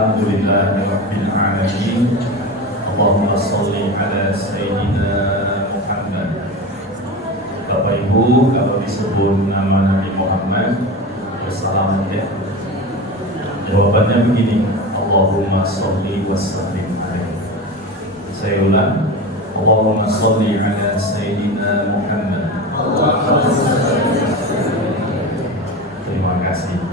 Alhamdulillahirabbil alamin. Allahumma sholli ala sayyidina Muhammad. Bapak Ibu, kalau disebut nama Nabi Muhammad, bersalam ya. Jawabannya begini, Allahumma sholli wa sallim alaihi. Saya ulang, Allahumma sholli ala sayyidina Muhammad. Terima kasih.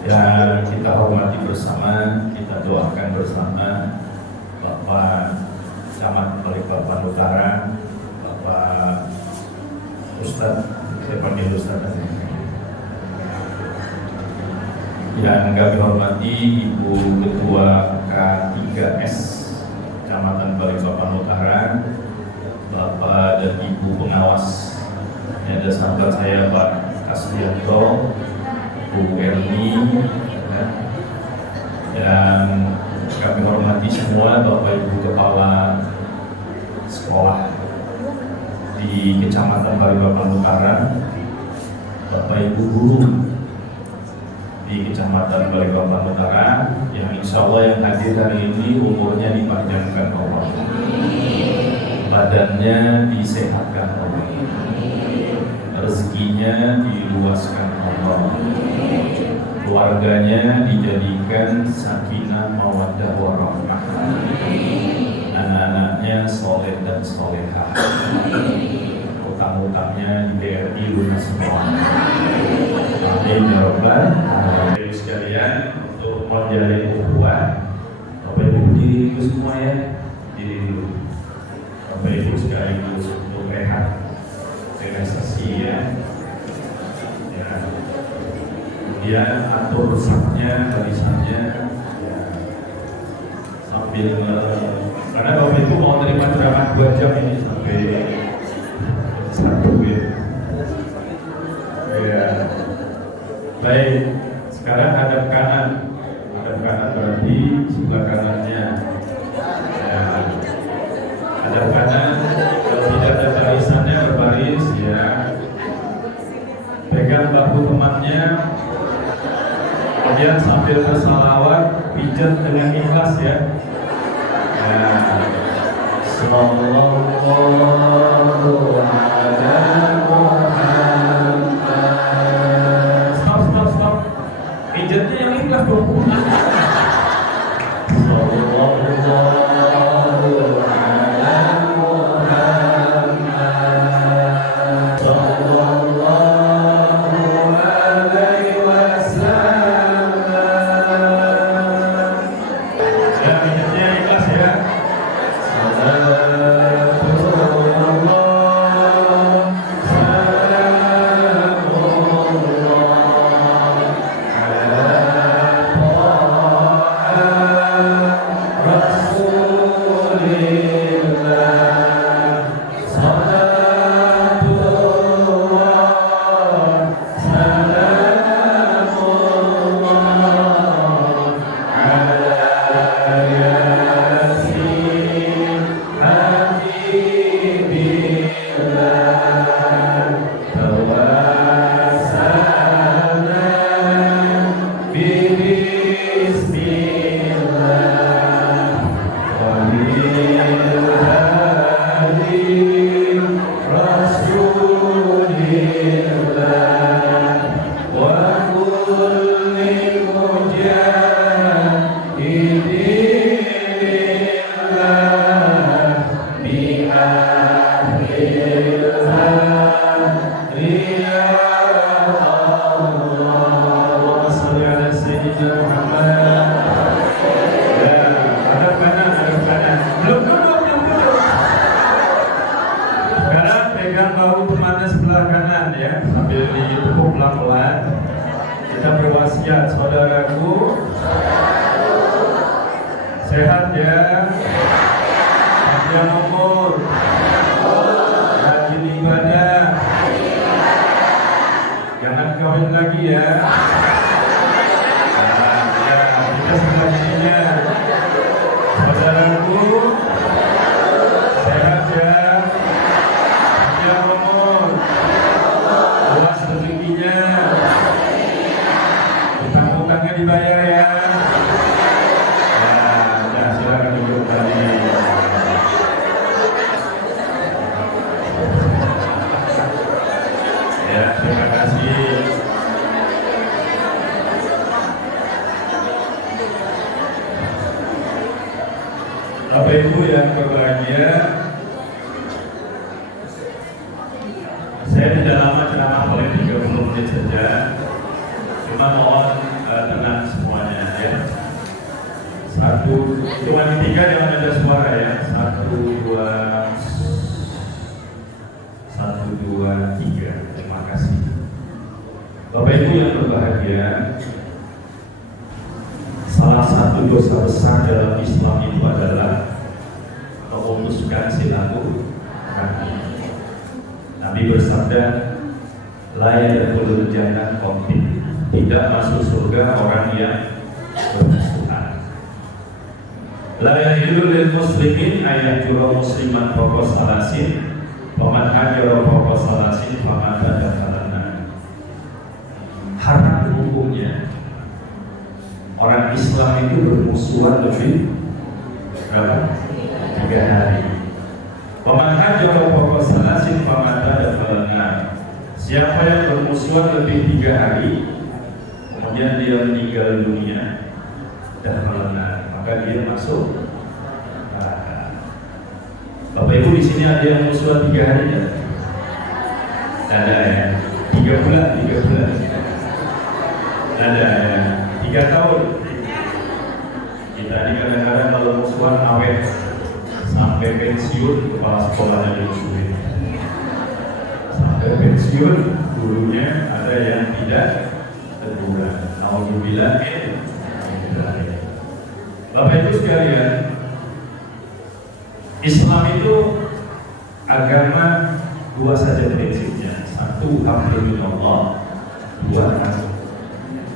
Ya, kita hormati bersama, kita doakan bersama Bapak Camat Balikpapan Utara, Bapak Ustadz, saya panggil Ustadz. Yang kami hormati Ibu Ketua K3S Kecamatan Balikpapan Utara, Bapak dan Ibu pengawas, ada sahabat saya Pak Kasbianto, Bu Erni, dan kami hormati semua Bapak Ibu Kepala Sekolah di Kecamatan Balikpapan Utara, Bapak Ibu Guru di Kecamatan Balikpapan Utara, yang insya Allah yang hadir hari ini umurnya dipanjangkan Allah, badannya disehatkan Allah, rezekinya diluaskan Allah, keluarganya dijadikan sakinah mawaddah warahmah, anak-anaknya soleh dan solehah, utang-utangnya di BRI lunas semua. Amin ya rabbal alamin. Sekalian, untuk menjalin ukhuwah, Bapak Ibu diri dulu semua ya, diri dulu. Bapak Ibu sekaligus untuk rehat, relaksasi ya. Kemudian atur safnya, barisannya ya, sambil karena Bapak Ibu mau terima ceramah 2 jam ini sampai 1 ya. Ya. Baik, sekarang hadap kanan berarti sebelah kanannya ya. Hadap kanan, kalau tidak ada barisannya berbaris ya. Pegang bahu temannya, kemudian sambil bersalawat, pijat dengan ikhlas ya. Sallallahu alaihi Muhammad. Stop. Pijatnya yang ikhlas dong. Sallallahu alaihi Bapak Ibu yang berbahagia, saya tidak lama ceramah, paling 30 menit saja. Cuma mohon tenang semuanya ya. Cuma tiga jangan ada suara ya. 1, 2, 3. Terima kasih. Bapak Ibu yang berbahagia, salah satu dosa besar dalam Islam itu adalah memutuskan silaturahmi. Nabi bersabda, la yadkhulul jannah qatil, tidak masuk surga orang yang bermusuhan. La yahillu lil muslimin ayyajura musliman fawqa salasin, wa man hajara fawqa salasin faqad dakhala. Haram hukumnya orang Islam itu bermusuhan lebih berapa? 3 hari. Waman hajara fawqa salasin faqad dakhala. Siapa yang bermusuhan lebih 3 hari, kemudian dia meninggal dunia, dakhala, maka dia masuk neraka. Bapak Ibu di sini ada yang musuhan 3 hari ya? Ada ya? 3 bulan. Ada ya? 3 tahun. Kita ini kadang-kadang kalau musuhan awet sampai pensiun, kepala sekolahnya dimusuhin. Sampai pensiun, gurunya ada yang tidak teguran. Alhamdulillah. Bapak Ibu sekalian, Islam itu agama 2 saja prinsipnya. 1, hablum minallah. 2,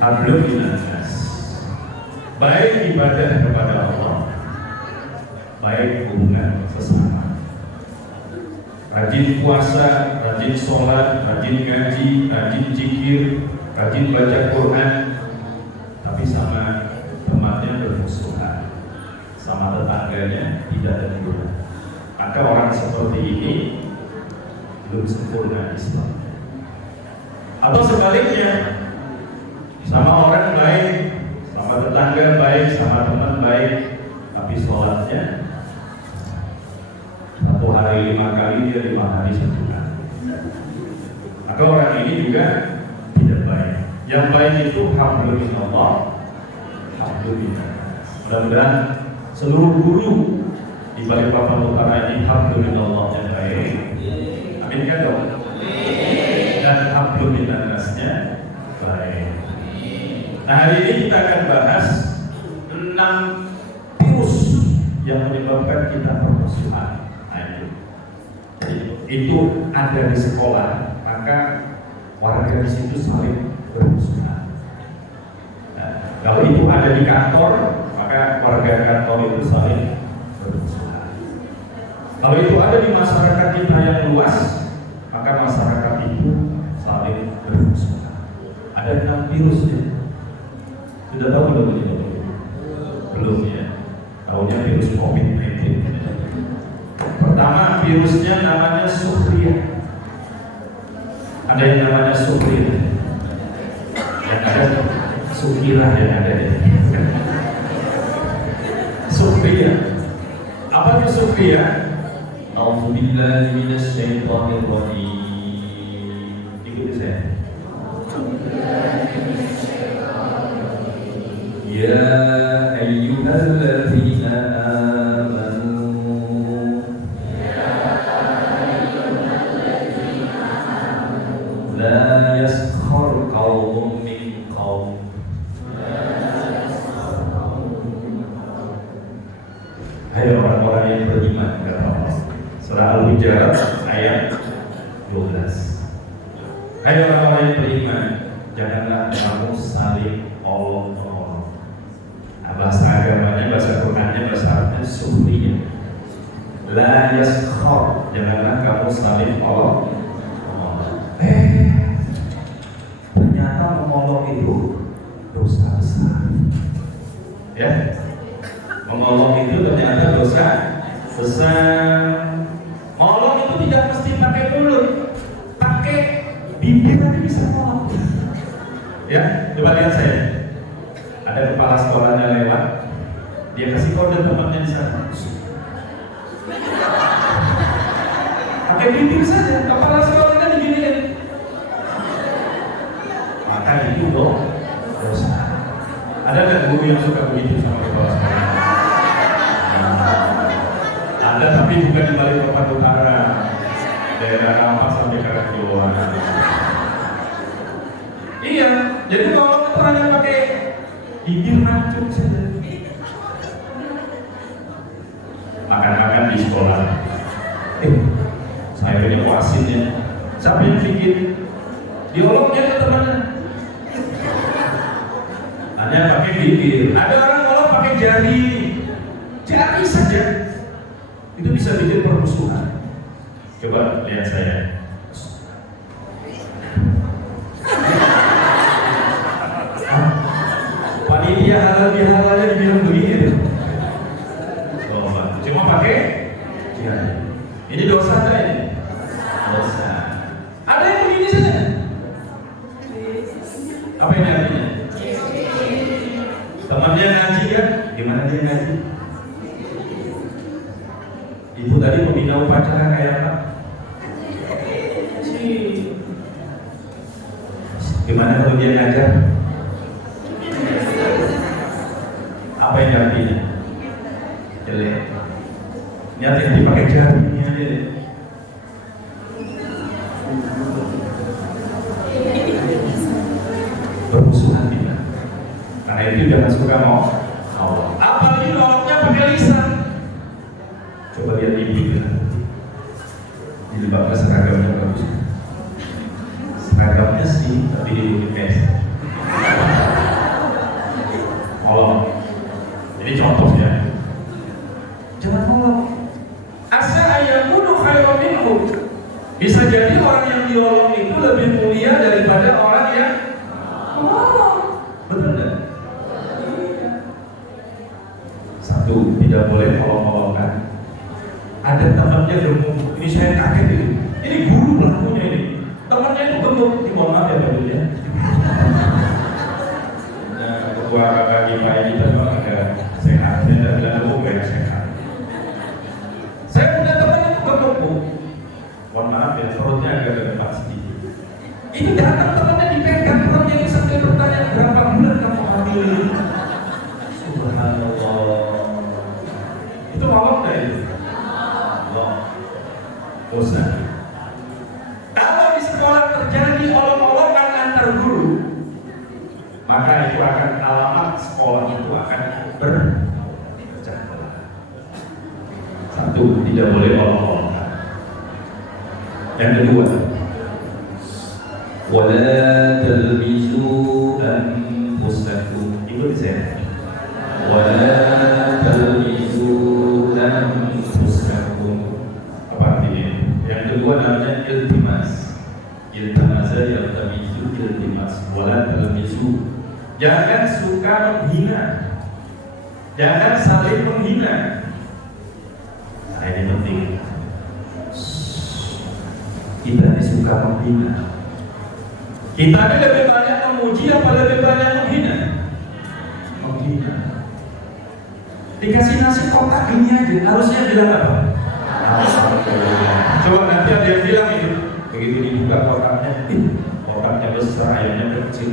hablum minannas. Baik ibadah kepada Allah, baik hubungan sesama. Rajin puasa, rajin sholat, rajin ngaji, rajin zikir, rajin baca Quran, tapi sama temannya bermusuhan, sama tetangganya tidak teguran. Maka orang seperti ini belum sempurna Islam. Atau sebaliknya, sama orang baik, sama tetangga baik, sama teman baik, tapi sholatnya 1 hari 5 kali, dia 5 hari sebulan. Maka orang ini juga tidak baik. Yang baik itu hablum minallah, hablum minannas. Mudah-mudahan seluruh guru di Balikpapan Utara ini hablum minallah yang baik. Amin kan dong? Dan hablum minannasnya baik. Nah, hari ini kita akan bahas 6 virus yang menyebabkan kita permusuhan. Itu ada di sekolah, maka warga di situ saling bermusuhan. Nah, kalau itu ada di kantor, maka warga kantor itu saling bermusuhan. Kalau itu ada di masyarakat kita yang luas, maka masyarakat itu saling bermusuhan. Ada 6 virusnya. Sudah tahu belum ini? Belum ya. Tahunya virus COVID-19. Pertama, virusnya namanya sufriyah. Ada yang namanya sufriyah. Yang ada sukirah yang ada di sufriyah. Apa itu sufriyah? A'udzubillahi minasyaitonir rajim. Ikuti saya. Ya ayyuhalladzina amanu la yaskhar qaumun min qaum. Hai orang-orang yang beriman, kata Allah. Surah Al-Hujurat ayat 12. Hai orang-orang yang beriman, janganlah kamu saling olok-olok. Nah, bahasa agamanya, bahasa Qur'annya, bahasa Arabnya sufriyah. La yaskhar, janganlah kamu saling olok. Ternyata mengolok itu dosa besar. Ya, mengolok itu ternyata dosa besar. Ngolok itu tidak mesti pakai mulut, pakai bibir aja bisa ngolok. Ya, coba lihat saya. Ada kepala sekolahnya lewat, dia kasih kode temannya di sana. Pakai bibir saja, kepala sekolah kita diginiin. Maka itu dosa. Ada nggak guru yang suka begitu sama kepala sekolah? Ada, tapi bukan di balik papan utara, daerah Rampas sampai Karakioan. Iya, jadi kalau keterangan pakai bibir mancung saja. Makan-makan di sekolah. Sayurnya wasinnya. Siapa yang bikin? Diolongnya ke temannya. Hanya pakai bibir. Ada orang ngolong pakai jari. Jari saja. Itu bisa bikin permusuhan. Coba lihat saya. Panitia halal bihalalnya dibilang begini. Cuma pakai jari. Ini dosa enggak ini? Dosa. Ada yang begini saja. Apa ini artinya? Temannya ngaji kan? Gimana dia ngaji? Ibu tadi membina upacara kayak apa? Gimana kalau dia ngajar? Apa yang artinya? Jelek. Nyata yang dipakai jarinya aja. Bermusuhan tidak. Karena itu jangan suka mau Allah. Apalagi noloknya pakai lisan. Coba lihat ibu ya. Jilbabnya seragamnya bagus. Seragamnya sih, tapi di tes. Allah. Ini contohnya. Jangan nolok. Asa ayakunu khairan minhum. Bisa jadi orang yang diolong itu lebih mulia daripada orang yang menolong. Betul enggak? Satu, tidak boleh nolong-nolongan. Ada temannya gemuk. Ini saya kaget itu. Ini guru pelakunya ini. Temannya itu gemuk. Ini mohon maaf ya Pak ya. Nah, ketua kakak kita ini memang agak sehat. Dia tidak gemuk kayak sehat. Saya punya teman itu gemuk. Mohon maaf ya, perutnya agak gemuk sedikit. Itu datang temannya dipegang perutnya ini sampai bertanya berapa bulan kamu hamil ini? Subhanallah. Itu nolong nggak itu? Dosa. Kalau di sekolah terjadi olok-olokan antar guru, maka itu akan alamat sekolah itu akan berpecah belah. Satu, tidak boleh olok-olokan. Yang kedua, wala talmizu anfusakum. Itu saya. Wala talmizu anfusakum. Apa artinya? Yang kedua namanya iltimas. Iltimasa yaltamizu iltimas. Wala talmizu. Jangan suka menghina. Jangan saling menghina. Nah, ini penting. Kita ini suka menghina. Kita ini lebih banyak memuji apa lebih banyak menghina? Menghina. Dikasih nasi kotak ini aja, harusnya bilang apa? Coba nanti ada yang bilang itu. Begitu dibuka kotaknya, kotaknya besar, ayamnya kecil.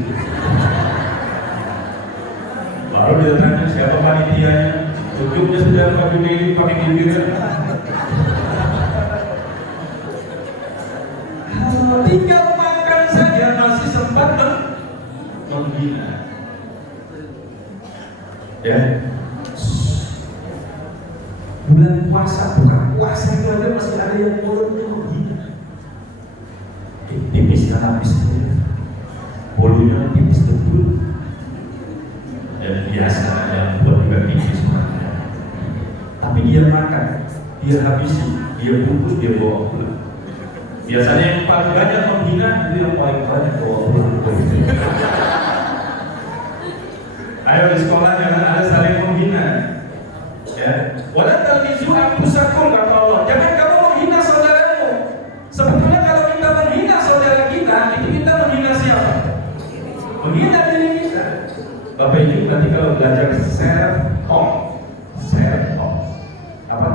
Baru dia tanya siapa panitianya. Cukupnya sudah pakai ini pakai bibir. Tinggal makan saja masih sempat menghina. Ya. Bulan puasa, bukan puasa itu aja masih ada yang mulutnya menghina. Tipis kan habis bolunya tipis betul. Ya biasa yang buat juga tipis makanya. Tapi dia makan, dia habisi, dia bungkus, dia bawa pulang. Biasanya yang paling banyak menghina itu yang paling banyak bawa pulang. Ayo di sekolah jangan ada saling menghina. Ya, wala talmizu anfusakum kata Allah. Jangan kamu menghina saudaramu. Sebetulnya kalau kita menghina saudara kita, itu kita menghina siapa? Menghina diri kita. Bapak Ibu nanti kalau belajar self talk apa?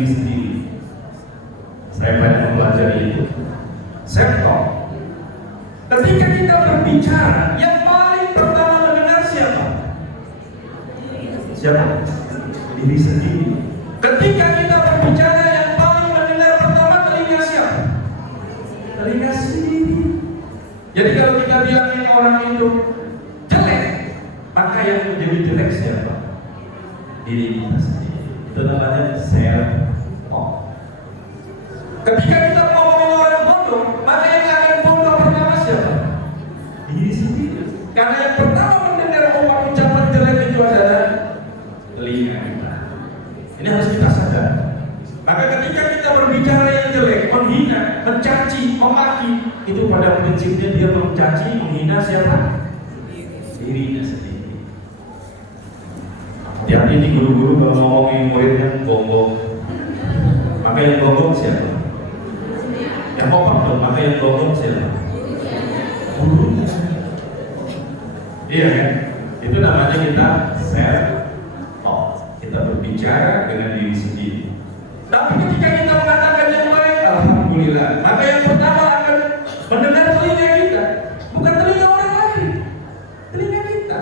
diri sendiri. Saya banyak mempelajari itu. Self talk. Ketika kita berbicara, yang paling pertama mendengar siapa? Siapa? Diri sendiri. Ketika kita berbicara, yang paling mendengar pertama telinga siapa? Telinga sendiri. Jadi kalau kita bilangin orang itu jelek, maka yang menjadi jelek siapa? Diri kita sendiri. Itu namanya self talk. Ketika kita ngomongin orang bodoh, maka yang akan bodoh pertama siapa? Diri sendiri. Karena yang pertama mendengar ucapan jelek itu adalah telinga kita. Ini harus kita sadar. Maka ketika kita berbicara yang jelek, menghina, mencaci, memaki, itu pada prinsipnya dia mencaci, menghina siapa? Dirinya sendiri. Hati-hati nih guru-guru kalau ngomongin muridnya gonggong. Maka yang gonggong siapa? Yang kompak dong, maka yang gonggong siapa? Gurunya. Iya kan? Itu namanya kita self talk. Kita berbicara dengan diri sendiri. Tapi ketika kita mengatakan yang baik, alhamdulillah, maka yang pertama akan mendengar telinga kita, bukan telinga orang lain, telinga kita.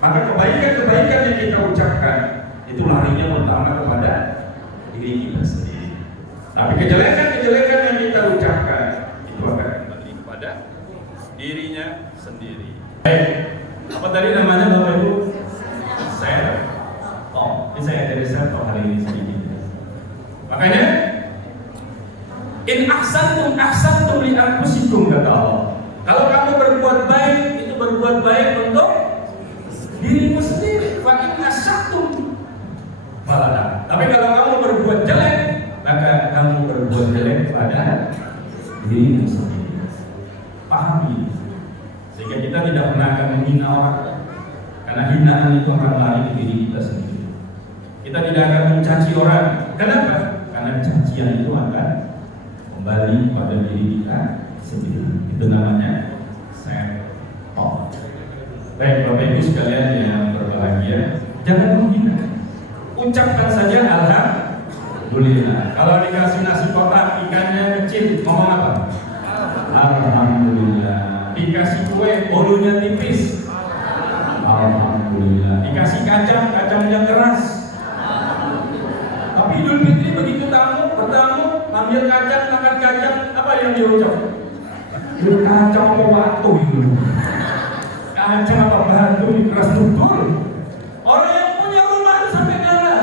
Maka kebaikan-kebaikan yang kita ucapkan itu larinya pertama kepada diri kita sendiri. Tapi kejelekan-kejelekan yang kita ucapkan itu akan kembali kepada dirinya sendiri. Baik, apa tadi namanya Bapak Ibu? Self talk. Ini saya dari self talk hari ini sedikit. Makanya in ahsantum li anfusikum kata Allah. Kalau kamu berbuat baik, itu berbuat baik untuk dirimu sendiri. Wa in asyatum falana. Tapi kalau kamu berbuat jelek, maka kamu berbuat jelek pada dirimu sendiri. Pahami, sehingga kita tidak pernah akan menghina orang, karena hinaan itu akan lari ke diri kita sendiri. Kita tidak akan mencaci orang. Kenapa? Karena cacian itu akan kembali pada diri kita sendiri. Itu namanya self talk. Baik Bapak Ibu sekalian yang berbahagia, jangan menghina. Ucapkan saja alhamdulillah. Kalau dikasih nasi kotak ikannya kecil, ngomong apa? Alhamdulillah. Dikasih kue bolunya tipis, alhamdulillah. Dikasih kacangnya keras. Tapi Idul Fitri begitu bertamu, ambil kacang, makan kacang, apa yang diucap? Kacang apa batu itu? Kacang apa batu di keras betul. Orang yang punya rumah itu sampai kalah.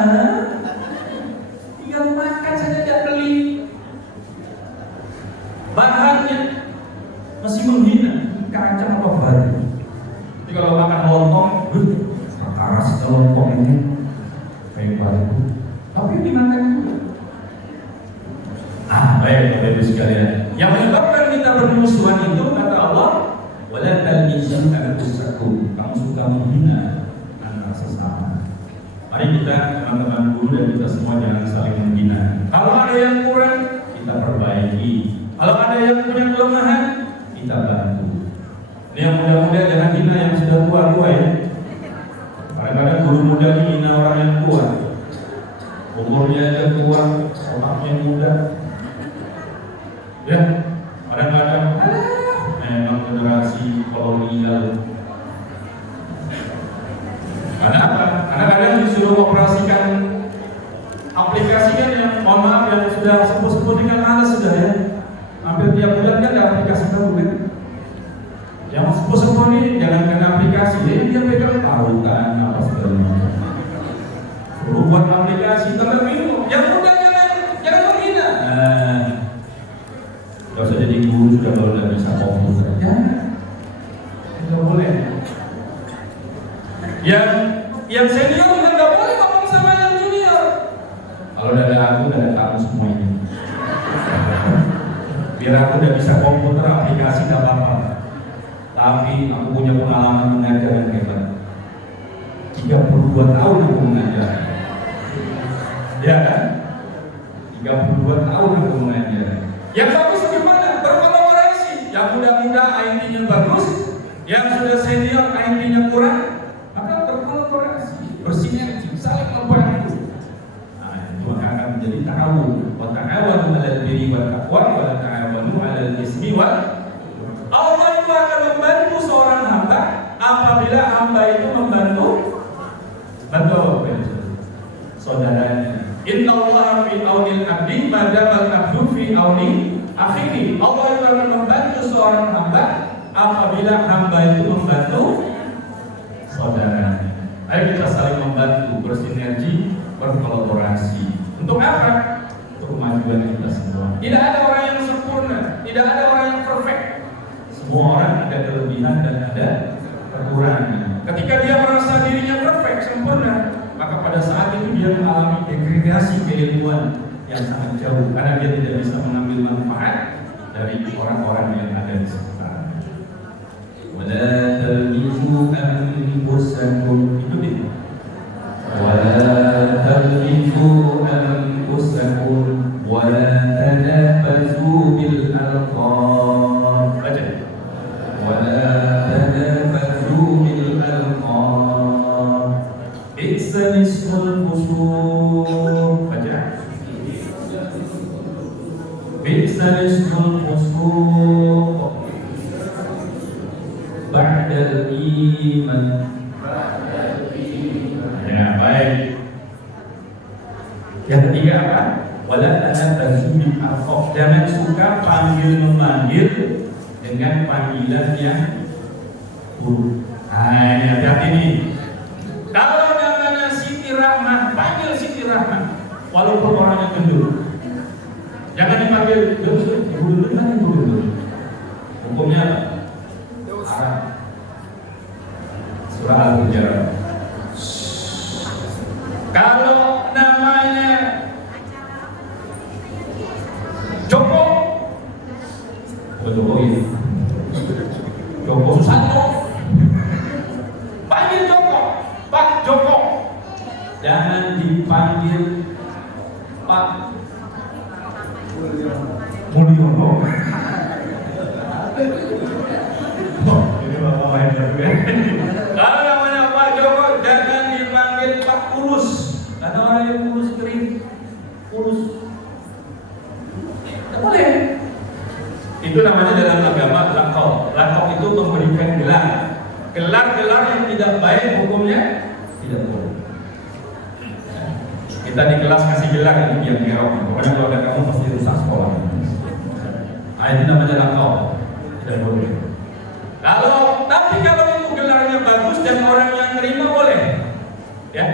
Tinggal makan saja tidak beli. Bahannya masih menghina. Kacang apa batu? Jadi kalau makan lontong, keras lontong ini kayak batu. Tapi dimakan juga. Baik Bapak Ibu sekalian. Yang menyebabkan kita bermusuhan itu kata Allah, wala talmizu anfusakum. Kamu suka menghina antara sesama. Mari kita teman-teman guru dan kita semua jangan saling menghina. Kalau ada yang kurang, kita perbaiki. Kalau ada yang punya kelemahan, kita bantu. Ini yang muda-muda jangan hina yang sudah tua-tua ya. Kadang-kadang guru muda ini hina orang yang tua. Umurnya aja tua, otaknya muda. Ya, kadang-kadang memang generasi kolonial. Karena apa? Karena kadang disuruh operasikan aplikasinya yang mohon maaf yang sudah sepuh-sepuh dengan malas sudah ya. Hampir tiap bulan kan ada aplikasi baru kan. Yang sepuh-sepuh ini jangan kena aplikasi, dia pegang tautan apa segala macam. Suruh buat aplikasi tentang minum. Yang muda jangan menghina. Gak usah jadi guru sudah kalau udah bisa komputer. Jangan boleh. Yang senior juga nggak boleh ngomong sama yang junior. Kalau udah ada aku, udah ada kamu semua ini. Biar aku udah bisa komputer, aplikasi nggak apa-apa. Tapi aku punya pengalaman mengajar yang hebat. 32 tahun aku mengajar. Ya kan? 32 tahun aku mengajar. Yang bagus bagaimana? Berkolaborasi. Yang muda-muda IT-nya bagus, yang sudah senior IT-nya kurang, maka berkolaborasi, bersinergi, saling membantu. Nah, itu akan menjadi apabila hamba itu membantu saudaranya. Innallaha fi aunil abdi madamal abdu fi auni akhihi. Allah itu akan membantu seorang hamba apabila hamba itu membantu saudaranya. Ayo kita saling membantu, bersinergi, berkolaborasi. Untuk apa? Untuk kemajuan kita semua. Tidak ada orang yang sempurna, tidak ada orang yang perfect. Semua orang ada kelebihan dan ada kekurangan. Ketika dia merasa dirinya perfect, sempurna, maka pada saat itu dia mengalami degradasi keilmuan yang sangat jauh karena dia tidak bisa mengambil manfaat dari orang-orang yang ada di sekitar. Wala talmizu anfusakum, itu dia. Wala talmizu anfusakum wala tanabazu bil alqab. Baca. Wala tanabazu bil alqab. Bi'sal ismul fusuq. Baca. Bi'sal ismul fusuq ba'dal iman. Ya, baik. Yang ketiga apa? Wala tanabazu bil alqab. Jangan suka panggil-memanggil dengan panggilan yang buruk. Nah, ini hati-hati nih. Kalau namanya Siti Rahmah, panggil Siti Rahmah, walaupun orangnya gendut. Jangan dipanggil ibu dulu kan ibu dulu. Hukumnya apa? Haram. Surah Al-Hujurat. Kalau namanya Joko, Joko ini, Joko Susanto, panggil Joko, Pak Joko. Jangan dipanggil Pak Mulyono. Ini bapak main juga. Kalau namanya Pak Joko, jangan dipanggil Pak Kurus. Karena orang yang kurus kering, kurus. Tidak boleh. Itu namanya dalam agama lakop. Lakop itu memberikan gelar. Gelar-gelar yang tidak baik hukumnya tidak boleh. Kita di kelas kasih gelar ini yang ngerok. Pokoknya kalau ada kamu pasti rusak sekolah. Nah, itu namanya lakop. Tidak boleh. Tapi kalau itu gelarnya bagus dan orang yang terima boleh. Ya.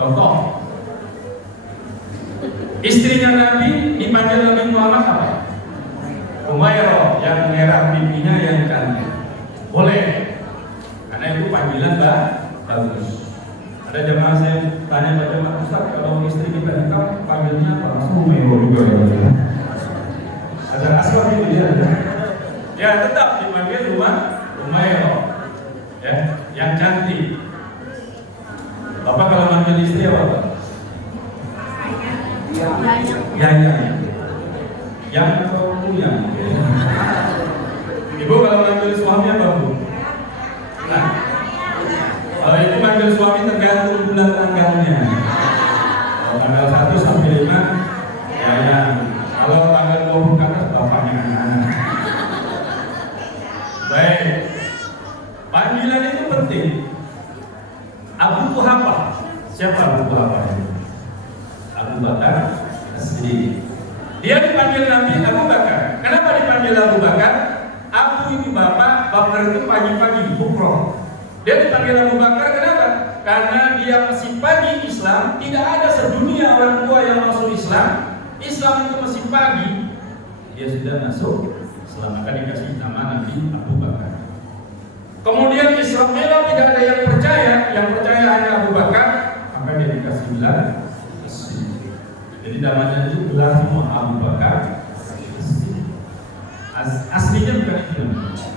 Contoh, istrinya Nabi dipanggil Nabi Muhammad apa? Umairah, yang merah pipinya yang cantik. Boleh, karena itu panggilan bagus. Ada jemaah saya tanya pada Pak Ustaz, kalau istri kita hitam panggilnya apa? Langsung Umairah juga ya. Ada asal itu dia. Ya tetap dipanggil Umairah, ya, yang cantik. Bapak kalau manggil istri apa? Yaya. Yang atau yang? Ibu kalau manggil suami apa Bu? Nah, kalau itu manggil suami tergantung bulan tanggalnya. Kalau tanggal 1 sampai 5, Yaya. Kalau tanggal 20 ke atas bapaknya anak-anak. Baik. Panggilan itu penting. Abu Quhafah. Siapa Abu Quhafah? Abu Bakar As-Siddiq. Dia dipanggil Nabi Abu Bakar. Kenapa dipanggil Abu Bakar? Abu itu bapak, Bakar itu pagi-pagi, bukroh. Dia dipanggil Abu Bakar kenapa? Karena dia masih pagi Islam. Tidak ada sedunia orang tua yang masuk Islam. Islam itu masih pagi. Dia sudah masuk Islam, maka dikasih nama Nabi Abu Bakar. Kemudian Islam merah tidak ada yang percaya hanya Abu Bakar, maka dia dikasih gelar As-Siddiq. Jadi namanya itu gelar semua Abu Bakar As-Siddiq. Aslinya bukan itu.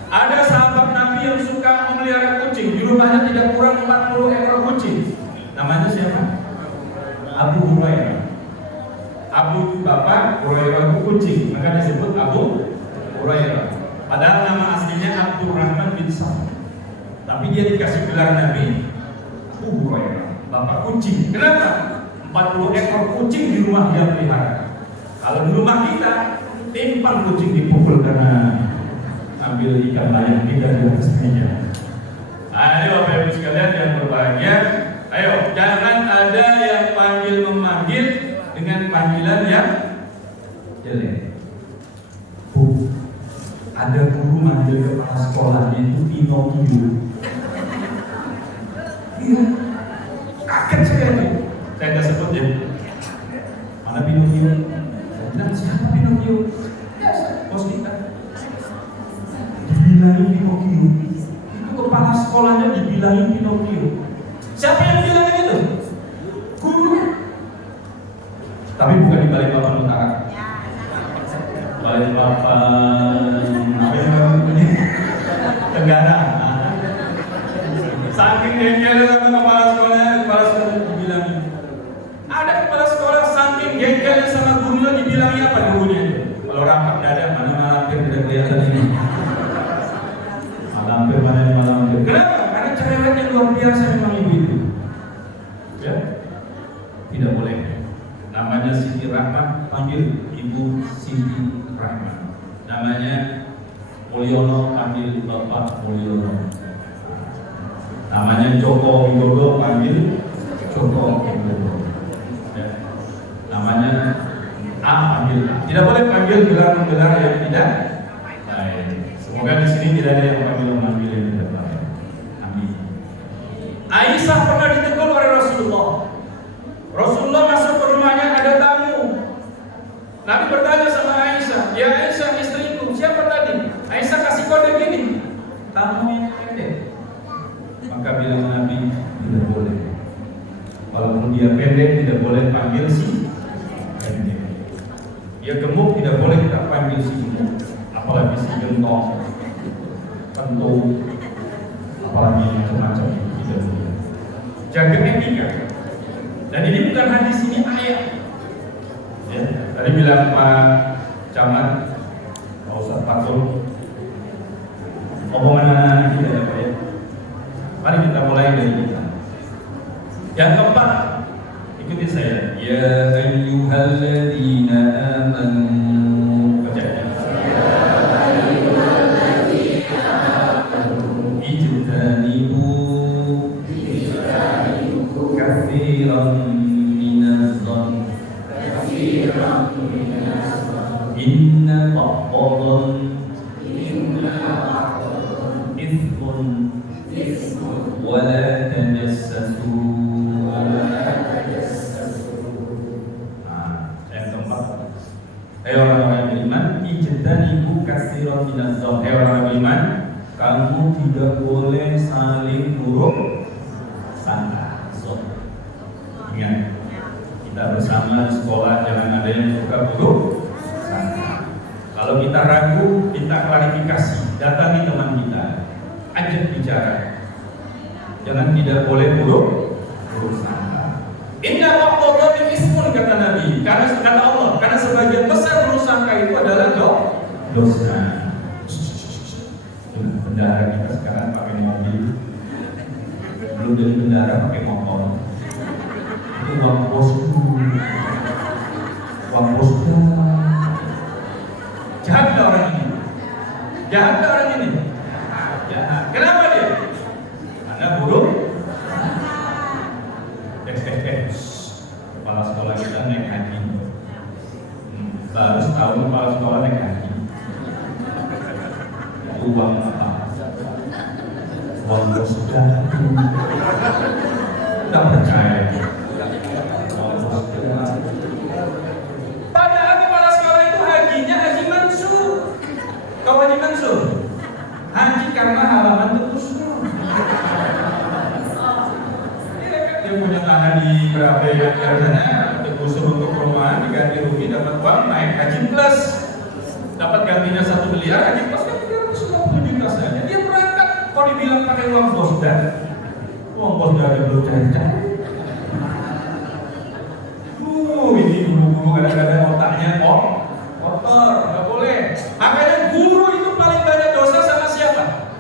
Ada sahabat Nabi yang suka memelihara kucing, di rumahnya tidak kurang 40 ekor kucing. Namanya siapa? Abu Hurairah. Abu itu bapak, Hurairah itu kucing, maka disebut Abu Hurairah. Padahal nama aslinya Abdurrahman bin Sa'd. Tapi dia dikasih gelar Nabi Abu Hurairah, bapak kucing. Kenapa? 40 ekor kucing di rumah dia pelihara. Kalau di rumah kita, timpang kucing dipukul karena ambil ikan layang kita di atas meja. Ayo Bapak Ibu sekalian yang berbahagia, ayo jangan ada yang panggil memanggil dengan panggilan yang jelek. Ada guru manggil kepala sekolahnya itu Pinocchio. Iya, kaget saya nih. Saya nggak sebut ya. Mana Pinocchio? Saya bilang siapa Pinocchio? Ya, bos kita. Dibilangin Pinocchio. Itu kepala sekolahnya dibilangin Pinocchio. Siapa yang bilangin itu? Guru. Tapi bukan di Balikpapan Utara. Balikpapan Tenggara. Saking genggelnya sama kepala sekolah dibilangin. Ada kepala sekolah saking genggelnya sama gurunya dibilangin apa gurunya? Kalau rapat dada mana malampir tidak kelihatan ini. Malampir mana ini malampir. Kenapa? Karena cerewetnya luar biasa memang ibu itu. Ya, tidak boleh. Namanya Siti Rahmat, panggil Ibu Siti Rahmat. Namanya Mulyono, panggil Bapak Mulyono. Namanya Joko Widodo, panggil Joko Widodo. Ya. Namanya A, panggil A. Tidak boleh panggil gelar-gelar yang tidak baik. Semoga di sini tidak ada yang panggil yang tidak baik. Amin. Aisyah pernah ditegur oleh Rasulullah. Rasulullah masuk ke rumahnya, ada tamu. Nabi bertanya sama Aisyah, ya Aisyah istriku, siapa tadi? Aisyah kasih kode gini, tamu yang pendek. Maka bilang Nabi, tidak boleh. Walaupun dia pendek, tidak boleh panggil si pendek. Dia gemuk, tidak boleh kita panggil si gemuk. Apalagi si gentong, pentung, apalagi macam-macam, tidak boleh. Jaga etika. Dan ini bukan hadis, ini ayat. Ya, tadi bilang Pak Camat, Pak Ustadz Fatul, omongan kita ya Pak ya. Mari kita mulai dari kita. Yang keempat, ikuti saya. Ya ayyuhalladzina amanu. Baca ya. Ijtanibu katsiran minaz-zann. Inna ba'dhan ithmun wa la tajassasu. Yang keempat, hai orang-orang yang beriman, ijtanibu katsiran minaz-zann. Hai orang beriman, kamu tidak boleh saling buruk sangka. Ingat, kita bersama di sekolah jangan ada yang suka buruk sangka. Kalau kita ragu, kita klarifikasi, datangi teman kita, ajak bicara. Jangan tidak boleh buruk sangka. Inna ba'dhan ismun, kata Nabi, karena kata Allah, karena sebagian besar buruk sangka itu adalah dosa. Bendahara kita sekarang pakai mobil, belum jadi bendahara pakai motor. Itu uang bosku, uang bosku. Jahat orang ini, jahat orang ini, jahat. Kenapa dia? Karena buruk. Kepala sekolah kita naik haji, baru setahun kepala sekolah naik haji. Itu uang apa? Uang bosku. Tidak percaya. Padahal kepala sekolah itu hajinya haji mansur. Kau haji mansur? Haji karena halaman terusur. Dia punya tanah di berapa ya sana, terusur untuk perumahan, diganti rugi, dapat uang, naik haji plus, dapat gantinya 1 miliar, haji plus kan 350 juta saja. Dia berangkat, kau dibilang pakai uang bosda, uang bosda ada belum cair-cair. Ini guru-guru kadang-kadang otaknya kotor, nggak boleh. Makanya guru itu paling banyak dosa sama siapa?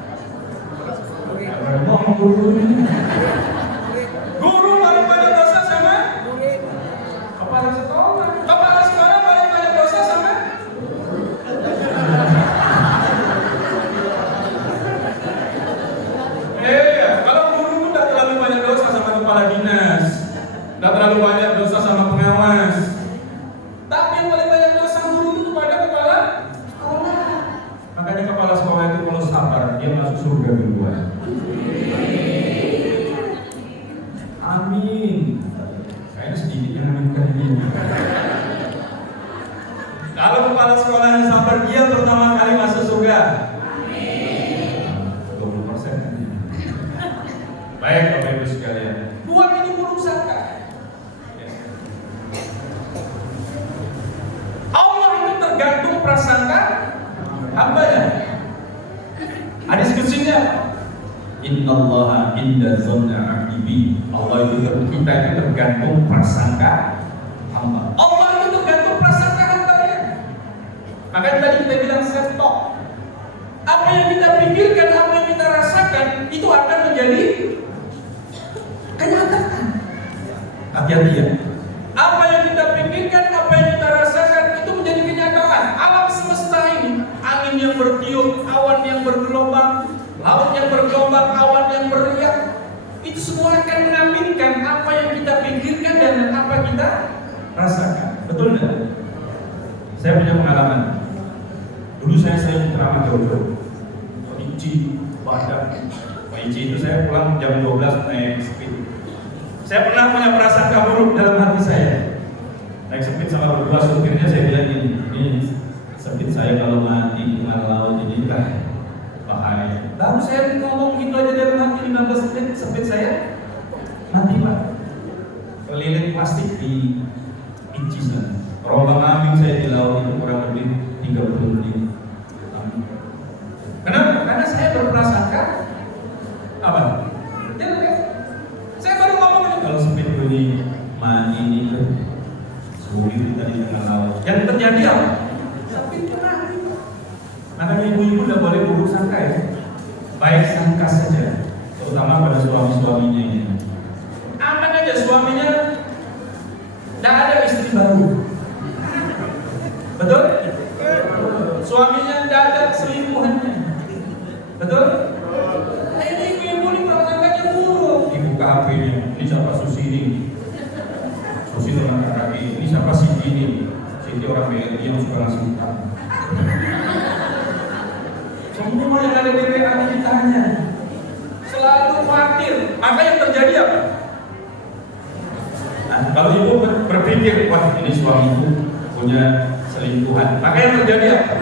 Guru paling banyak dosa sama kepala sekolah. Kepala sekolah paling banyak dosa sama iya. Baik Bapak Ibu sekalian, buang ini buruk sangka. Ya. Allah itu tergantung prasangka hambanya. Hadis kutsinya, Innallaha inda dzanni 'abdi bi. Allah itu kita itu tergantung prasangka hamba. Allah itu tergantung prasangka hambanya. Makanya tadi kita bilang stop. Apa yang kita pikirkan, apa yang kita rasakan, itu akan menjadi kenyataan. Hati-hati ya. Apa yang kita pikirkan, apa yang kita rasakan, itu menjadi kenyataan. Alam semesta ini, angin yang bertiup, awan yang bergelombang, laut yang bergelombang, awan yang beriak, itu semua akan menampilkan apa yang kita pikirkan dan apa kita rasakan. Betul tidak? Saya punya pengalaman. Dulu saya sering ceramah jauh-jauh, Ici, Padang. Ici itu saya pulang jam 12 naik speed. Saya pernah punya prasangka buruk dalam hati saya. Naik speed sama berdua supirnya, saya bilang ini speed saya kalau mati di tengah laut ini kan bahaya. Lalu saya ngomong gitu aja dalam hati 15 menit, speed saya mati Pak. Keliling plastik di Ici sana. Rombang ambing saya di laut itu kurang lebih 30 menit. Kenapa? Karena saya berprasangka apa? Saya baru ngomong itu kalau speed ini mati itu sulit kita di tengah laut. Yang terjadi apa? Speed itu mati. Makanya ibu-ibu tidak boleh buruk sangka ya. Baik sangka saja, terutama pada suami-suaminya ini. Aman aja suaminya tidak ada istri baru. Betul? Suaminya tidak ada selingkuhannya. Betul? Nah, ini ibu-ibu ini prasangganya buruk. Dibuka HP-nya, ini siapa Susi ini? Susi orang kakak ini siapa Siti ini? Siti orang BRI yang suka ngasih utang. Semua yang ada di WA ditanya. Selalu khawatir. Maka yang terjadi apa? Nah, kalau ibu berpikir, wah ini suamiku punya selingkuhan, maka yang terjadi apa?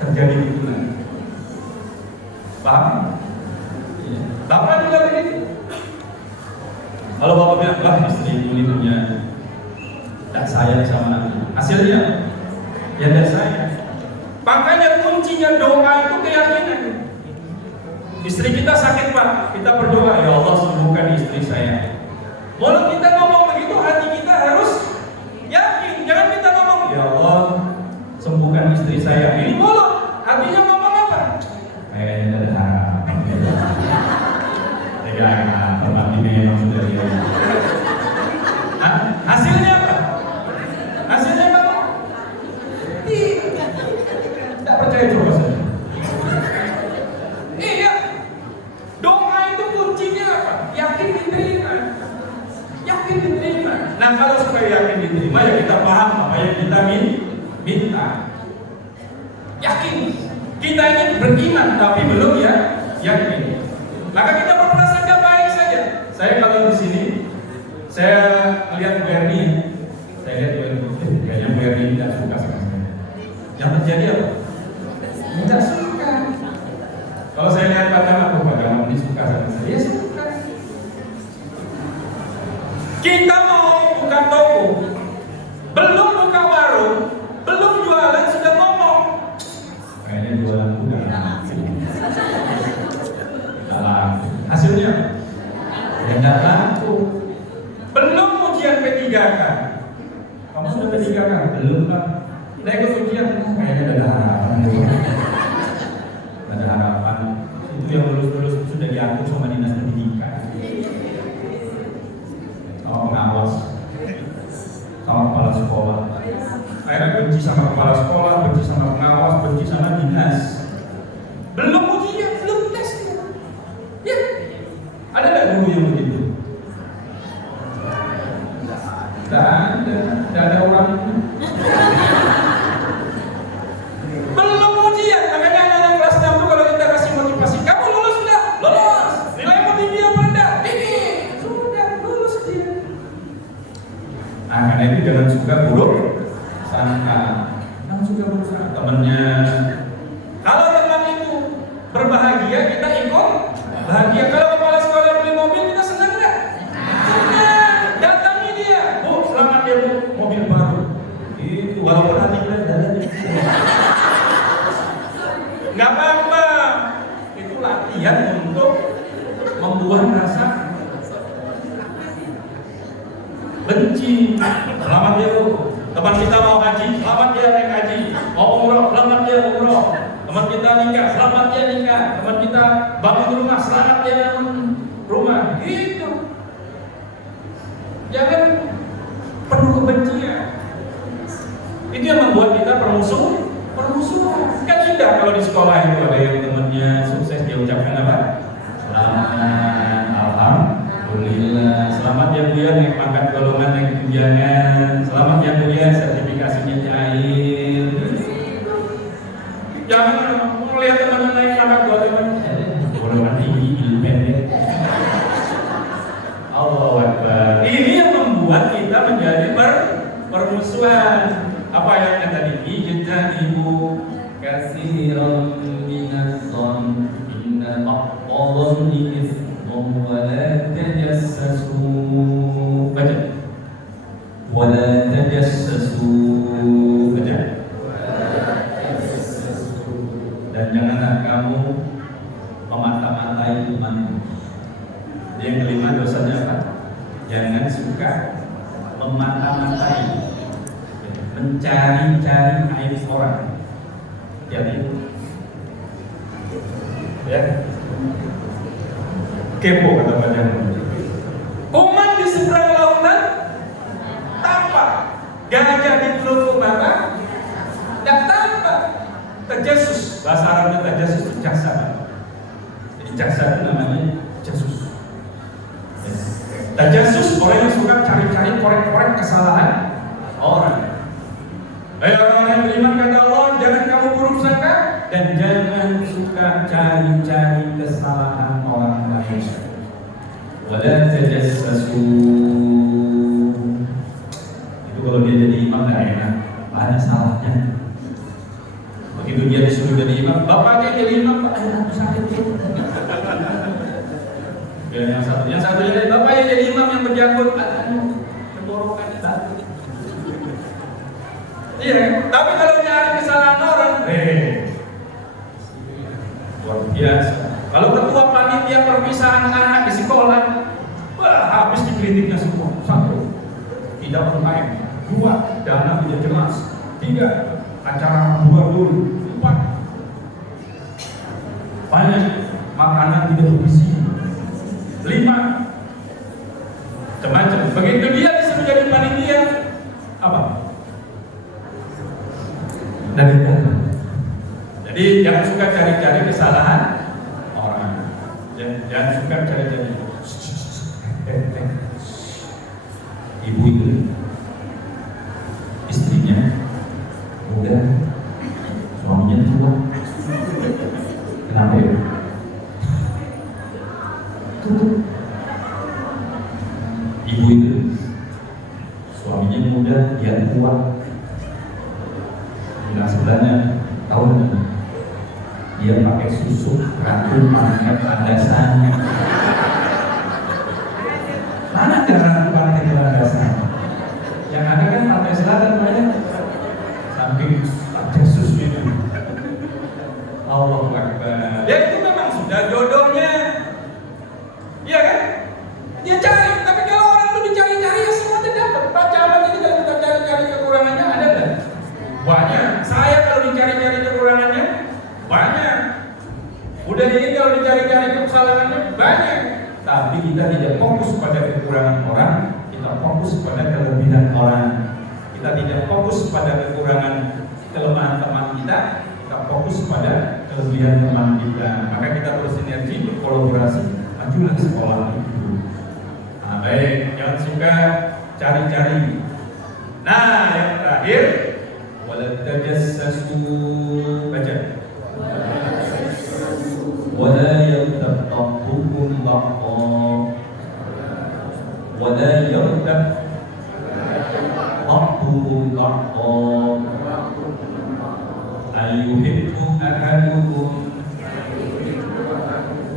Terjadi fitnah. Paham? Ya. Bapak juga begitu. Kalau bapak bilang, wah istri ini punya tak sayang sama anaknya, hasilnya ya tidak sayang. Makanya kuncinya doa itu keyakinan. Istri kita sakit Pak, kita berdoa, ya Allah sembuhkan istri saya. Mulut kita ngomong begitu, hati kita harus yakin. Jangan kita ngomong, ya Allah sembuhkan istri saya. Ini mulut, hatinya ngomong apa? Kayaknya ada harapan. Ya, tempat ini memang sudah dia. Hasilnya apa? Hasilnya apa? Tidak percaya coba saja. Iya, doa itu kuncinya apa? Yakin diterima. Yakin diterima. Nah kalau supaya yakin diterima ya kita paham apa yang kita minta. Yakin. Kita ini beriman tapi belum ya yakin. Maka kita berprasangka baik saja. Saya kalau di sini saya lihat Bernie, kayaknya Bernie tidak suka sama saya. Yang terjadi apa? Tidak suka. Kalau saya lihat Pak Gamal ini suka sama saya, ya suka. Kita mau buka toko, belum buka warung, belum jualan sudah ngomong. Kayaknya jualan udah laku. Hasilnya ya nggak laku. Belum ujian P3K. Kamu sudah P3K? Belum Pak. Nah ikut ujian, kayaknya ada harapan. Ada harapan. Itu yang lulus-lulus sudah diatur sama dinas pendidikan, sama pengawas, sama kepala sekolah. Akhirnya benci sama kepala sekolah, benci sama pengawas, benci sama dinas. Belum ujian, belum tes. Ya, ada nggak guru yang begitu? Tidak ada orang. Belum ujian, makanya anak-anak kelas 6 itu kalau kita kasih motivasi, kamu lulus enggak? Lulus. Nilaimu tinggi apa rendah? Tinggi. Sudah lulus dia. Nah, karena itu jangan suka buruk sangka. Jangan suka buruk sangka. Temannya, kalau teman itu berbahagia, kita ikut bahagia. Kalau kepala duluan rasa benci. Selamat ya Bu. Teman kita mau haji, selamat ya naik haji. Mau umroh, selamat ya umroh. Teman kita nikah, selamat ya nikah. Teman kita bangun rumah, selamat ya bangun rumah. Gitu. Jangan penuh kebencian. Itu yang membuat kita permusuhan. Kan indah kalau di sekolah itu ada yang temannya sukses, dia ucapkan apa? Selamat, alhamdulillah. Selamat ya Bu ya naik pangkat golongan, naik tunjangan. Selamat ya Bu ya sertifikasinya cair. Jangan melihat teman naik pangkat golongan tinggi, independen. Allahu Akbar. Ini yang membuat kita menjadi permusuhan. Apa yang tadi ijtanibu katsiran minadh-dhann inna ba'dh-dhanni ithmun wa la tajassasu. Baca. Wa la tajassasu. Baca. Dan janganlah kamu memata-matai temanmu. Yang kelima dosanya apa? Jangan suka memata-matai, mencari-cari aib orang. Jadi, ya, kepo kata badan. Kuman di seberang lautan, tampak. Gajah di pelupuk bapak, dan tampak. Tajasus, bahasa Arabnya tajasus itu jaksa. Jadi jaksa itu namanya jasus. Tajasus orang yang suka cari-cari, korek-korek kesalahan orang. Orang-orang yang beriman kata Allah, jangan kamu buruk sangka dan jangan suka cari-cari kesalahan orang lain. Wala tajassasu. Itu kalau dia jadi imam gak enak, banyak salahnya. Begitu dia disuruh jadi imam, bapaknya jadi imam, Pak, aku sakit. Yang satunya dari bapaknya jadi imam yang berjanggut, tenggorokannya batu. Iya, tapi kalau nyari kesalahan orang, luar biasa. Kalau ketua panitia perpisahan anak di sekolah, wah, habis dikritiknya semua. 1, tidak bermain. 2, dana tidak jelas. 3, acara bubar dulu. 4, banyak makanan tidak bergizi. 5, macam-macam. Begitu dia bisa menjadi panitia, apa? Dari dalam. Jadi jangan suka cari-cari kesalahan orang. Jangan suka cari-cari. Ibu itu istrinya muda, suaminya tua. Kenapa ya? Ibu itu suaminya muda, dia tua. Nah sebenarnya tahu nih, dia pakai susu ratu pakai landasan. Mana ada ratu pakai landasan? Yang ada kan pantai selatan banyak, samping pakai susu itu. Allahu Akbar. Ya itu memang sudah jodohnya, iya kan? Dia cari, tapi kalau orang itu dicari-cari ya semuanya dapat. Pacaran ini kalau kita cari-cari kekurangannya ada nggak? Banyak. Saya kalau dicari-cari kekurangannya banyak. Udah ini kalau dicari-cari kesalahannya banyak. Tapi kita tidak fokus pada kekurangan orang, kita fokus pada kelebihan orang. Kita tidak fokus pada kekurangan kelemahan teman kita, kita fokus pada kelebihan teman kita. Maka kita bersinergi, berkolaborasi, majulah sekolah itu. Nah, baik, jangan suka cari-cari. Nah, yang terakhir, wala tajassasu, baca. Wala yaghtab ba'dukum ba'dhan. Wala yaghtab ba'dukum ba'dhan. Ayuhibbu ahadukum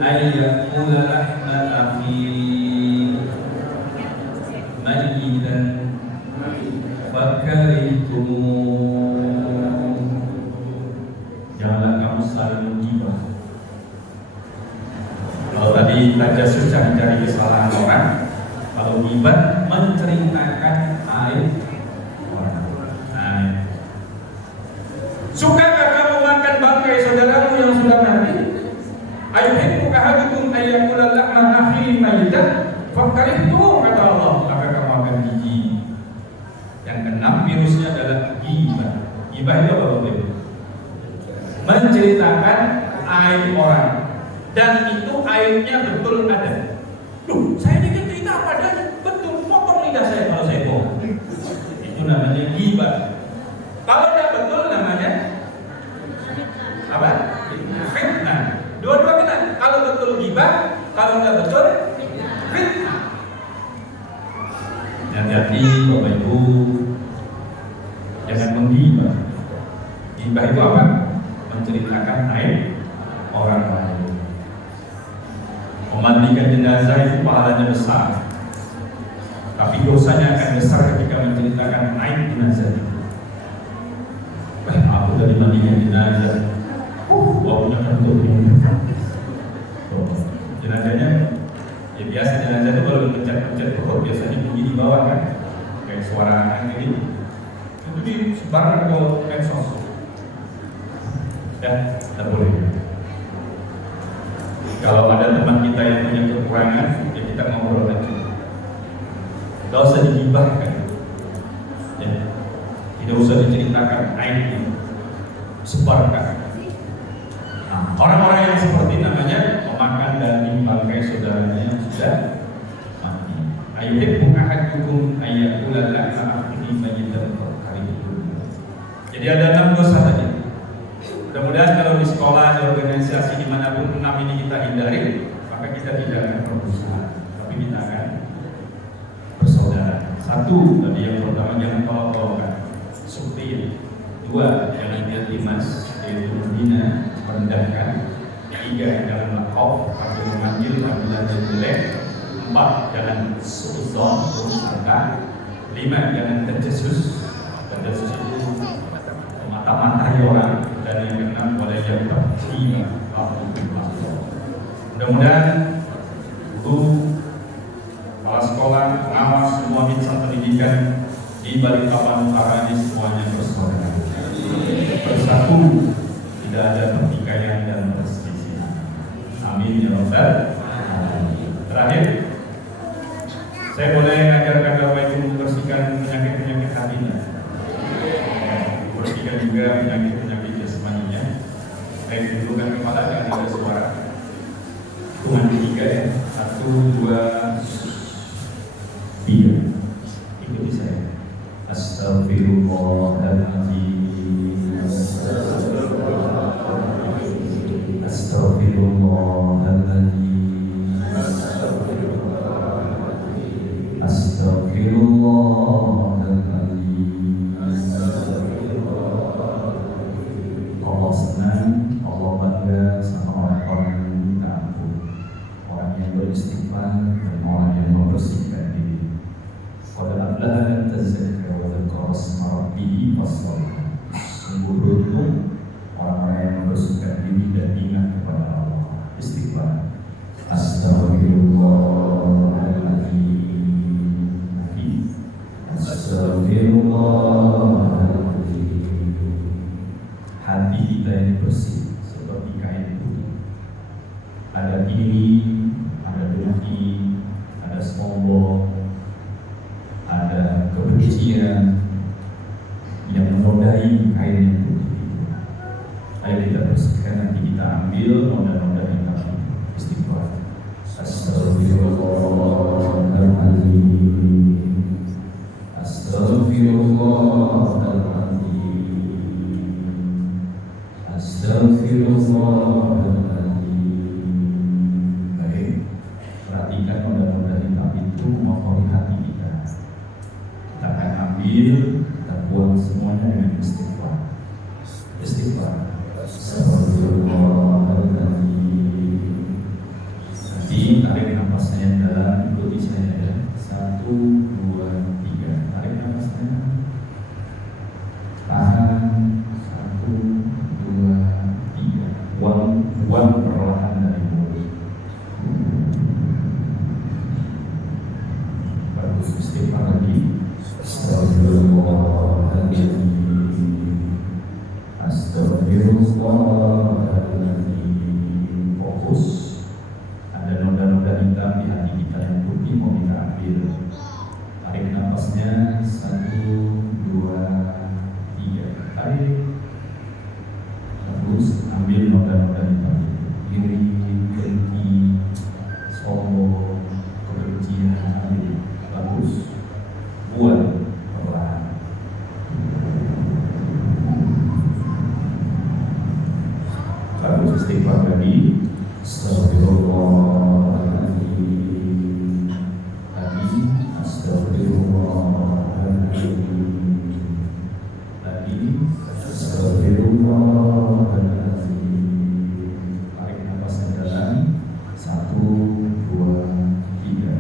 ayyakula lahma akhihi mayyitan fakarihtum. Janganlah kamu saling menggibah. Kalau tadi Tadi tajasus cari-cari kesalahan orang. Kalau ghibah menceritakan aib orang. Sukakah kamu makan bangkai saudaramu yang sudah mati? Ayuhibbu ahadukum ayyakula lahma akhihi mayyitan fakarihtu, kata Allah, maka kamu akan jijik. Yang keenam virusnya adalah ghibah. Ghibah itu apa Bapak? Menceritakan aib orang, dan itu aibnya betul ada. Duh, saya dikit cerita apa dan betul potong lidah saya kalau saya bohong. Itu namanya ghibah. Kalau tidak betul namanya apa? Fitnah. Dua-dua fitnah. Kalau betul ghibah, kalau tidak betul fitnah. Hati-hati Bapak Ibu, jangan menghibah. Ghibah itu apa? Menceritakan aib orang lain. Memandikan jenazah itu pahalanya besar, tapi dosanya akan besar ketika menceritakan aib jenazah itu. Aku dari mandikan jenazah, baunya kentut. Jenazahnya, ya biasa jenazah itu kalau pencet perut biasanya tinggi di bawah kan, kayak suara anak ini. Itu disebarkan ke medsos. Ya, tidak boleh. Kalau ada teman kita yang punya kekurangan, ya kita ngobrol aja. Tidak usah digibahkan, ya. Tidak usah diceritakan aibnya, sebarkan. Nah, orang-orang yang seperti namanya memakan daging bangkai saudaranya yang sudah mati. Ayuhibbu ahadukum ayyakula lahma akhihi mayyitan fakarihtu. Jadi ada 6 dosa tadi. Mudah-mudahan kalau di sekolah, di organisasi dimanapun 6 ini kita hindari, maka kita tidak akan berdosa, tapi kita akan bersaudara. 1, tadi yang pertama, jangan tolak-tolakan, supir. 2, jangan lihat timas, yaitu menghina, merendahkan. 3, jangan lakop, tapi memanggil panggilan yang jelek. 4, jangan suudzon, bersangka. 5, jangan terjesus. Terjesus itu mata-matai orang. Dan yang keenam, boleh jadi mudah-mudahan guru, kepala sekolah, pengawas, semua insan pendidikan di balik papan utara ini semuanya bersaudara, bersatu, tidak ada pertikaian dan perselisihan. Amin ya Rabbal alamin. Terakhir, saya boleh mengajarkan Bapak Ibu membersihkan penyakit-penyakit hatinya, bersihkan juga penyakit-penyakit jasmaninya. Baik, dudukkan kepala, jangan ada suara. Hitungan 3 ya. 1, 2, 3. Ikuti saya. Astaghfirullahaladzim. Astaghfirullahaladzim. Astaghfirullahaladzim. Allah senang, Allah bangga sama orang-orang yang minta ampun, orang yang beristighfar dan orang yang membersihkan diri. Qad aflaha man tazakka wa dzakara isma rabbih fasalla. Sungguh beruntung orang-orang yang membersihkan diri dan ingat kepada Allah. Istighfar. Astaghfirullahaladzim. Astaghfirullahaladzim. Hati kita yang bersih seperti kain putih. Ada iri, ada dengki, ada sombong, ada kebencian yang menodai kain yang putih itu. Ayo kita bersihkan, nanti kita ambil noda-noda yang tadi. Istighfar. Astaghfirullahaladzim. Astaghfirullahaladzim. Astagfirullahaladzim. Baik, perhatikan noda-noda hitam itu mengotori hati kita. Kita akan ambil, kita buang semuanya dengan istighfar. Istighfar. Astagfirullahaladzim. Nanti tarik nafasnya dalam, ikuti saya ya. 1, 2, 3. Tarik nafasnya. Tahan. 1, 2, 3. Buang perlahan dari mulut. terpendam di hati kita yang putih mau kita ambil. Tarik nafasnya 1, 2, 3. Tarik. Terus ambil noda-noda hitam. Iri, dengki, sombong, kebencian, ambil. Bagus. Buat perlahan. Bagus, istighfar lagi. Astagfirullahaladzim. Lagi. Astagfirullahaladzim. Lagi. Astagfirullahaladzim. Tarik nafasnya dalam. 1, 2, 3.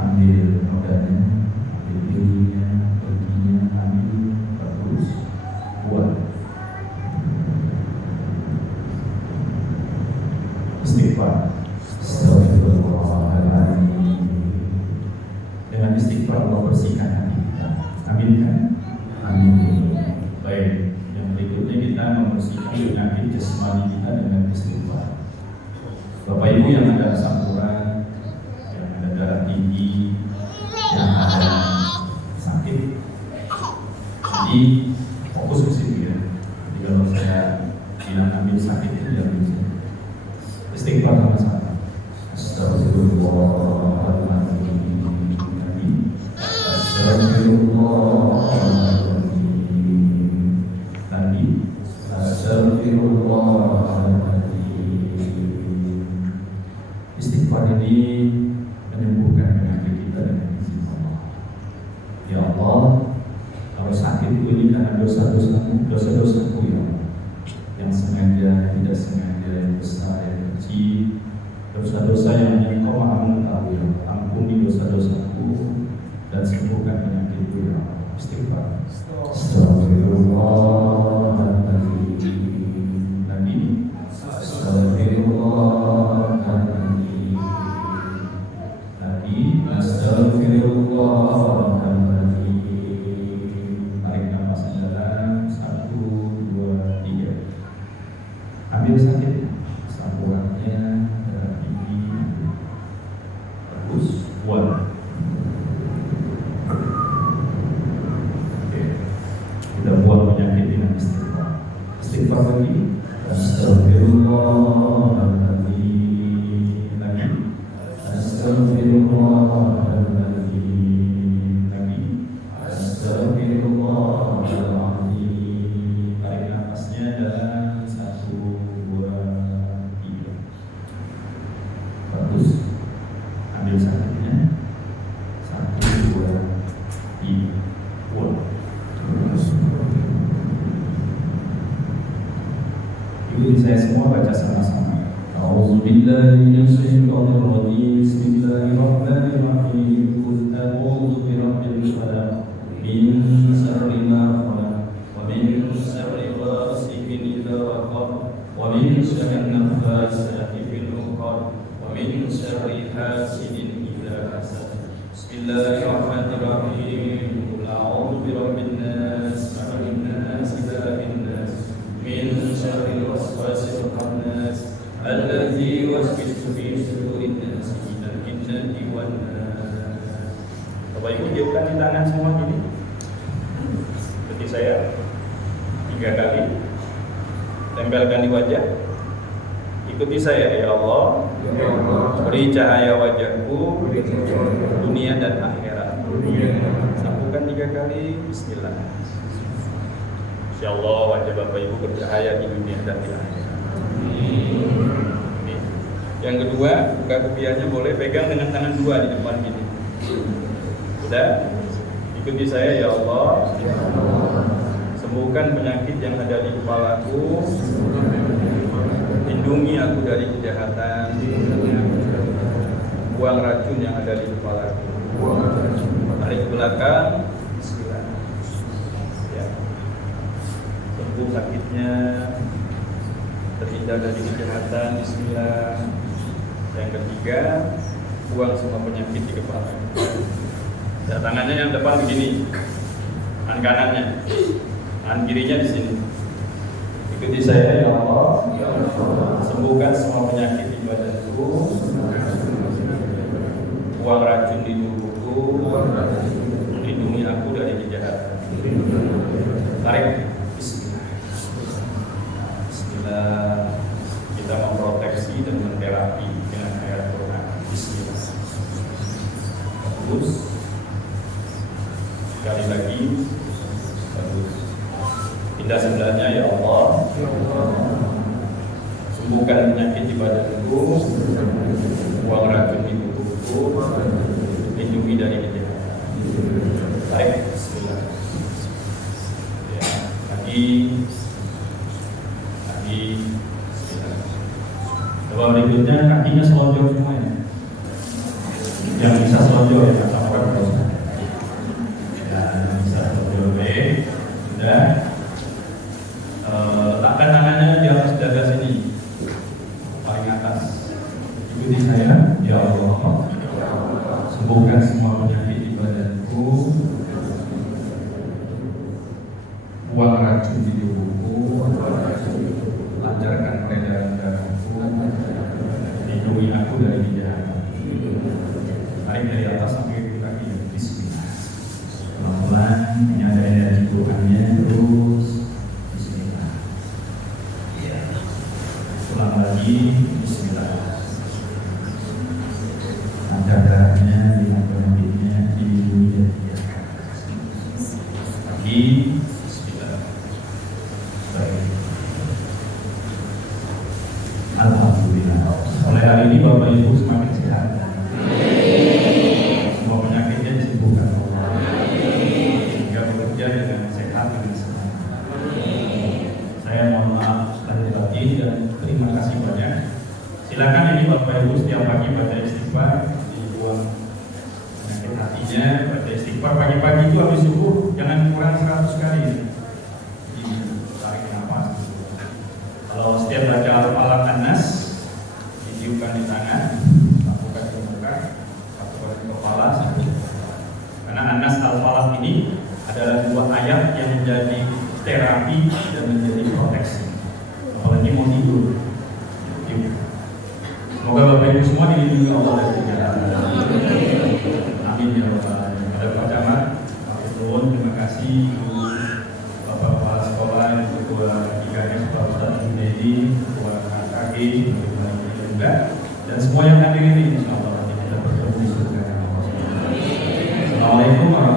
Ambil nodanya, ambil dirinya, perginya, ambil. Bagus. Buat. Istighfar. Astagfirullahaladzim. Dengan istighfar Allah bersihkan hati kita. Amin kan? Amin. Baik. Yang berikutnya kita membersihkan penyakit jasmani kita dengan istighfar. Bapak Ibu yang ada asam urat, yang ada darah tinggi, yang ada sakit, jadi fokus ke situ ya. Jadi kalau saya bilang ambil sakit itu jangan bisa. Istighfar sama-sama. Astagfirullahaladzim. Astagfirullahaladzim. Tadi astagfirullahaladzim. Istighfar ini menyembuhkan penyakit kita dengan izin Allah. Ya Allah, kalau sakit ini karena dosa-dosaku ya Allah. Yang sengaja, tidak sengaja, yang besar, yang kecil, dosa-dosa yang hanya Engkau Maha mengetahui. Ampuni dosa-dosaku dan sembuhkan penyakitku ya Allah. Istighfar. Astagfirullahaladzim. Lagi. Astagfirullahaladzim. Lagi. Astagfirullahaladzim. Tarik nafas dalam. 1, 2, 3. Ambil sakit, sapuannya darah tinggi. Bagus. Buat. Oke. Kita buang penyakit dengan istighfar. Istighfar lagi. Astagfirullahaladzim. Lagi. Astagfirullahaladzim. Lagi. Astagfirullahaladzim. Tarik nafasnya dalam. 1, 2, 3. Bagus. Ambil sakitnya. 1, 2, 3. Buang. Ikuti saya semua baca sama-sama. A'udzubillahi minasyaitonir rajim. Bismillahirrahmanirrahim. Qul a'udzu birabbil falaq min syarri ma khalaq wa min syarri ghasiqin idza waqab wa min syarri naffasati fil 'uqad wa min syarri hasidin idza hasad. Bismillahirrahmanirrahim. Qul a'udzu birabbin nas, malikin nas, ilahin nas, min syarril waswasil khannas, alladzi yuwaswisu fi sudurin nas, minal jinnati wan nas. Bapak Ibu jauhkan di tangan semua gini. Seperti saya 3 kali. Tempelkan di wajah. Ikuti saya ya Allah. Beri cahaya wajahku dunia dan akhirat. Sapukan 3 kali. Bismillah. Insyaallah wajah Bapak Ibu bercahaya di dunia dan di akhirat. Yang kedua, buka kopiahnya boleh pegang dengan tangan 2 di depan gini. Sudah? Ikuti saya ya Allah. Sembuhkan penyakit yang ada di kepalaku. Lindungi aku dari kejahatan. Buang racun yang ada di kepalaku. Tarik ke belakang. Bismillah. Ya. Sembuh sakitnya. Terhindar dari kejahatan. Bismillah. Yang ketiga, buang semua penyakit di kepala. Ya, tangannya yang depan begini, tangan kanannya, tangan kirinya di sini. Ikuti saya ya Allah. Sembuhkan semua penyakit di badanku. bagus. Sekali lagi bagus. Pindah sebelahnya, ya Allah, sembuhkan penyakit di badanku, buang racun di tubuhku, lindungi dari kejahatan. Baik, bismillah. Ya, lagi. Bismillah. Coba berikutnya kakinya selonjor semuanya. Yang bisa selonjor ya, kata orang dosa. Ya, yang bisa selonjor baik. Sudah. Letakkan tangannya di atas dada sini, paling atas. Ikuti saya, ya Allah, sembuhkan semua penyakit di badanku, buang racun di tubuhku, lancarkan peredaran darahku, lindungi aku dari kejahatan. Tarik dari atas sampai ke kaki. Bismillah. Pelan-pelan menyadari dari Tuhannya terus. Bismillah. Ya. Ulang lagi. Bismillah. Lancar darahnya, lihat penyakitnya, dilindungi dari kejahatan. Lagi. Bismillah. Baik. Alhamdulillah. Oleh hari ini Bapak Ibu semakin sehat. Semua penyakitnya disembuhkan Allah. Sehingga bekerja dengan sehat dan senang. Saya mohon maaf lahir batin dan terima kasih banyak. Silakan ini Bapak Ibu setiap pagi baca istighfar, dibuang penyakit hatinya, baca istighfar pagi-pagi itu habis subuh jangan kurang 100 kali. Ditarik nafas. Kalau setiap baca Al-Falaq An-Nas ditiupkan di tangan, lakukan ke muka, lakukan ke kepala sampai ke kepala. Karena An-Nas Al-Falaq ini adalah dua ayat yang menjadi terapi dan menjadi proteksi. Apalagi mau tidur. Semoga Bapak Ibu semua dilindungi Allah dari kejahatan. Amin ya Rabbal Alamin. Pada Pak Camat, Pak Ketua, terima kasih Bapak Kepala Sekolah, Ketua IKS, Pak Ustadz Junedi, Ketua KKG, juga, dan semua yang hadir ini, insya Allah kita bertemu di surga. Assalamualaikum warahmatullahi wabarakatuh.